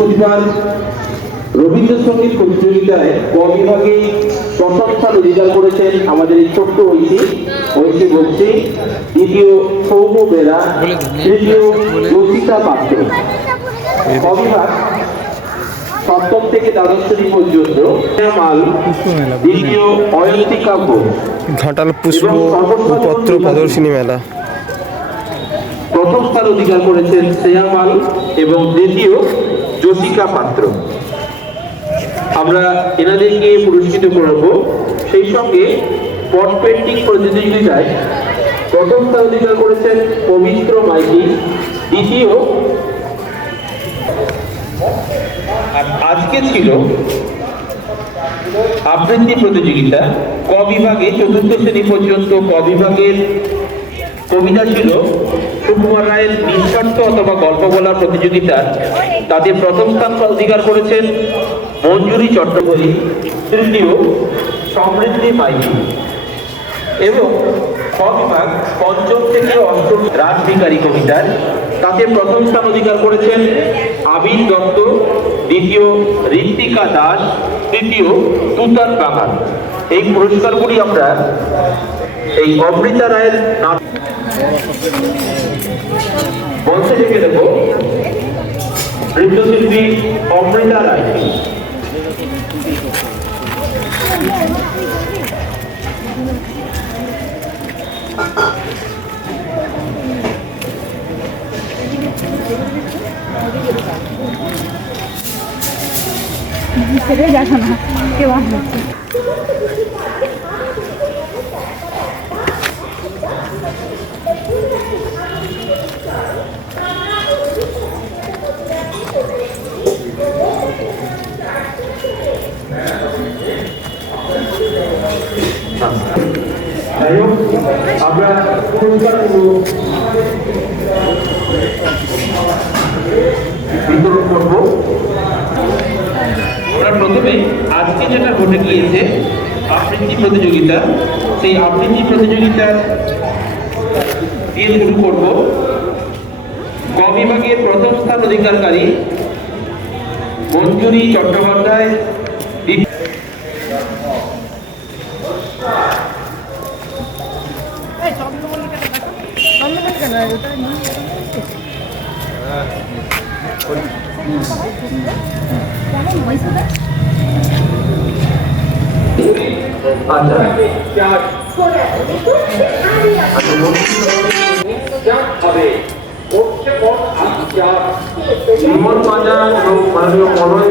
বৃহস্পতিবার রবীন্দ্রসঙ্গীত প্রতিযোগিতায় ক বিভাগে প্রথম স্থান অধিকার করেছেন আমাদের এই ছোট্ট ঐশী বক্সি, দ্বিতীয় সৌম্য বেরা, তৃতীয় লতিকা পাত্র। ক বিভাগ সপ্তম থেকে দ্বাদশ শ্রেণী পর্যন্ত মাল, দ্বিতীয় অয়ন্তী কাব্য, ঘাটাল পুষ্প পত্র প্রদর্শনী মেলা। প্রথম স্থান অধিকার করেছেন শ্রেয়া মাল এবং দ্বিতীয় জসিকা পাত্র। আমরা এনাদেরকে পুরস্কৃত করব। সেই সঙ্গে পট পেন্টিং প্রতিযোগিতায় প্রথম স্থান অধিকার করেছেন পবিত্র মাইতি, দ্বিতীয়। আজকে ছিল আবৃত্তি প্রতিযোগিতা। ক বিভাগে চতুর্থ শ্রেণী পর্যন্ত ক বিভাগের কবিতা ছিল সুকুমার রায়ের নিঃস্বার্থ অথবা গল্প বলার প্রতিযোগিতা। তাদের প্রথম স্থান অধিকার করেছেন মঞ্জুরি চট্টোপাধ্যায়, তৃতীয় সমৃদ্ধি মাইতি। এবং খ বিভাগ পঞ্চম থেকে অষ্টম রাজভিকারী কবিতার, তাতে প্রথম স্থান অধিকার করেছেন আবির দত্ত, দ্বিতীয় ঋত্বিকা দাস, তৃতীয় তুতার বাগান। এই পুরস্কারগুলি আমরা এই অমৃতা রায়ের নাম মঞ্চে ডেকে দেব নৃত্যশিল্পী অমৃতা রায়। দেখো না কেউ আসবে। আমরা পুরস্কারগুলো বিতরণ করব। আমরা প্রথমে আজকে যেটা ঘটে গিয়েছে আবৃত্তি প্রতিযোগিতা, সেই আবৃত্তি প্রতিযোগিতা দিয়ে শুরু করব। ক বিভাগের প্রথম স্থান অধিকারকারী মঞ্জুরি চট্টোপাধ্যায়, মাননীয় মনোজ